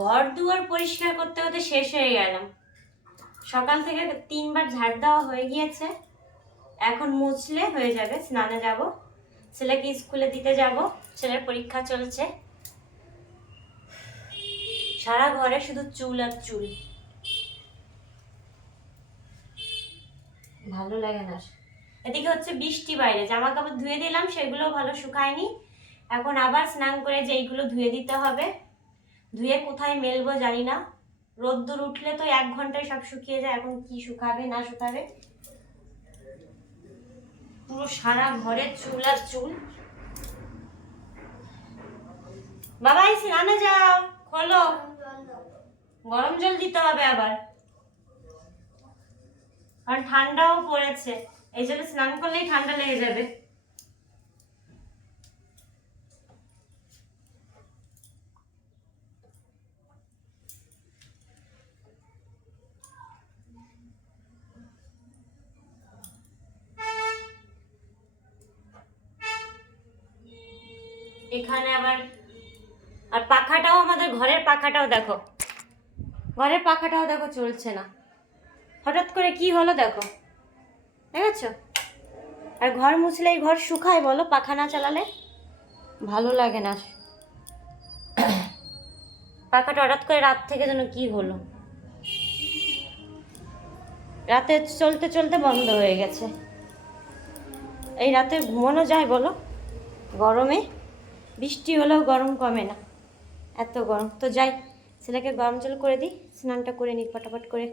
ঘর দুয়ার পরিষ্কার করতে করতে শেষ হয়ে গেলাম সকাল থেকে তিনবার ঝাড় দেওয়া হয়ে গিয়েছে। এখন মুছলে হয়ে যাবে, স্নানে যাব। ছেলেকে স্কুলে দিতে যাব, ছেলের পরীক্ষা চলছে। সারা ঘরে শুধু চুল আর চুল। ভালো লাগে না। এদিকে হচ্ছে বৃষ্টি বাইরে জামা কাপড় ধুয়ে দিলাম সেগুলো ভালো শুকায়নি। এখন আবার স্নান করে যেইগুলো ধুয়ে দিতে হবে। ধুয়ে কোথায় মেলবো জানি না। রোদ্দুর উঠলে তো এক ঘন্টায় সব শুকিয়ে যায়, এখন কি শুকাবে, না শুকাবে? পুরো সারা ঘরে চুল আর চুল। বাবা, এই স্নানে যাও, খোলো। গরম জল দিতে হবে আবার। আর ঠান্ডাও পড়েছে, এই জন্য স্নান করলেই ঠান্ডা লেগে যাবে। এখানে আবার, আর পাখাটাও আমাদের ঘরের পাখাটাও দেখো। ঘরের পাখাটাও দেখো চলছে না। হঠাৎ করে কি হলো দেখো? দেখেছ? আর ঘর মুছলে এই ঘর শুকায় বলো পাখা না চালালে? ভালো লাগে না। পাখাটা হঠাৎ করে রাত থেকে যেন কি হলো? রাতে চলতে চলতে বন্ধ হয়ে গেছে। এই রাতে ঘুমানো যায় বলো? গরমে বৃষ্টি হলেও গরম কমে না। এত গরম। তো যাই, ছেলেকে গরম জল করে দিই, স্নানটা করে নিই, ফটাফট করে।